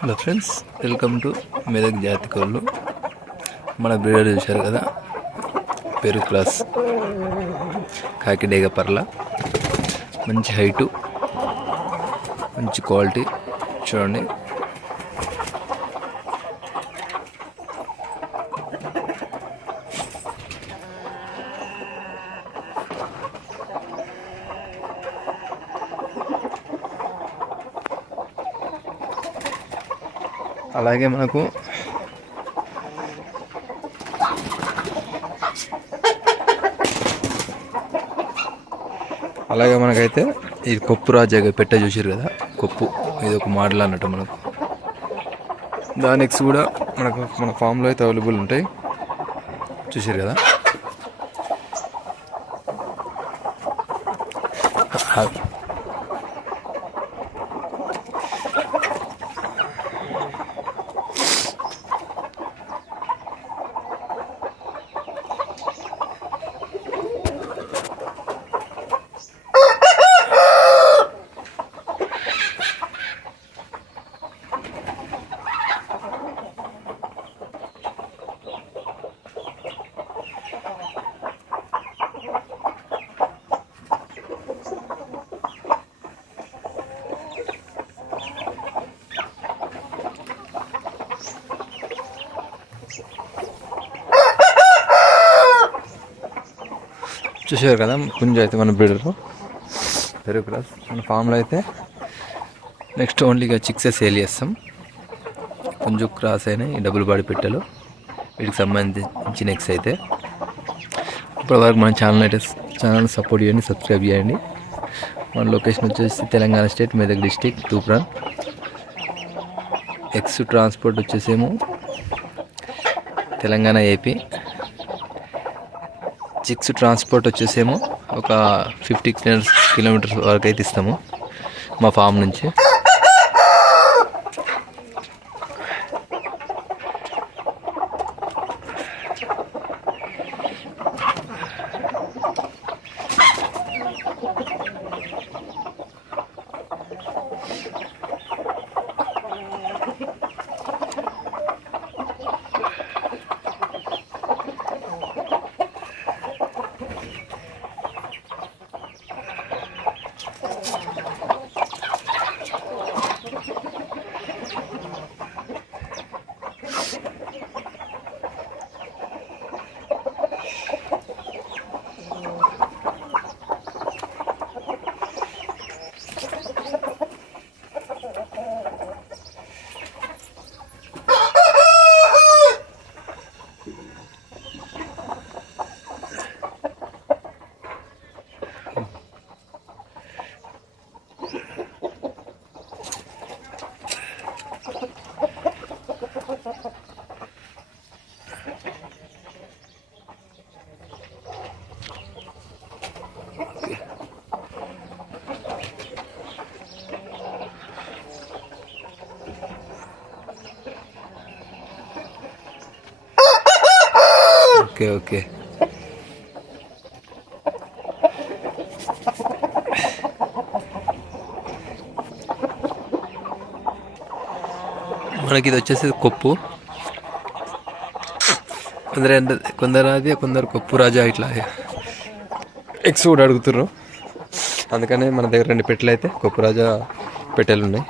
Hello friends welcome to Medak జాతి కోళ్ళు మన బ్రీడర్ చూశారు కదా పెరుగు క్లాస్ కాకిడేగ పర్ల. మంచి హైటు మంచి క్వాలిటీ చూడండి. అలాగే మనకు అలాగే మనకైతే ఇది కొప్పు రాజాగా పెట్ట చూసారు కదా? కొప్పు. ఇది ఒక మోడల్ అన్నట్టు మనకు. దానికి కూడా మనకు మన ఫామ్లో అయితే అవైలబుల్ ఉంటాయి. చూసారు కదా? చూసారు కదా పుంజు అయితే మన బ్రీడర్ పెరుగు క్రాస్ మన ఫామ్లో అయితే నెక్స్ట్ ఓన్లీగా చిక్సే సేల్ చేస్తాం. పుంజు క్రాస్ అయినా ఈ డబుల్ బాడీ పెట్టెలు. వీటికి సంబంధించి నెక్స్ట్ అయితే. ఇప్పటివరకు మన ఛానల్ అయితే ఛానల్ సపోర్ట్ చేయండి సబ్స్క్రైబ్ చేయండి. మన లొకేషన్ వచ్చేసి Telangana state Medak district Toopran. Ex transport వచ్చేసేమో తెలంగాణ ఏపీ చిక్స్ ట్రాన్స్పోర్ట్ వచ్చేసేమో ఒక ఫిఫ్టీ కిలోమీటర్స్ వరకు అయితే ఇస్తాము మా ఫామ్ నుంచి. Okay okay. మనకి ఇది వచ్చేసి కొప్పు. కొందరు ఎంత కొందరు అది కొందరు కొప్పు రాజా ఇట్లా. ఎక్స్ కూడా అడుగుతుర్రు. అందుకనే మన దగ్గర రెండు పెట్టెలు అయితే కొప్పు రాజా పెట్టెలు ఉన్నాయి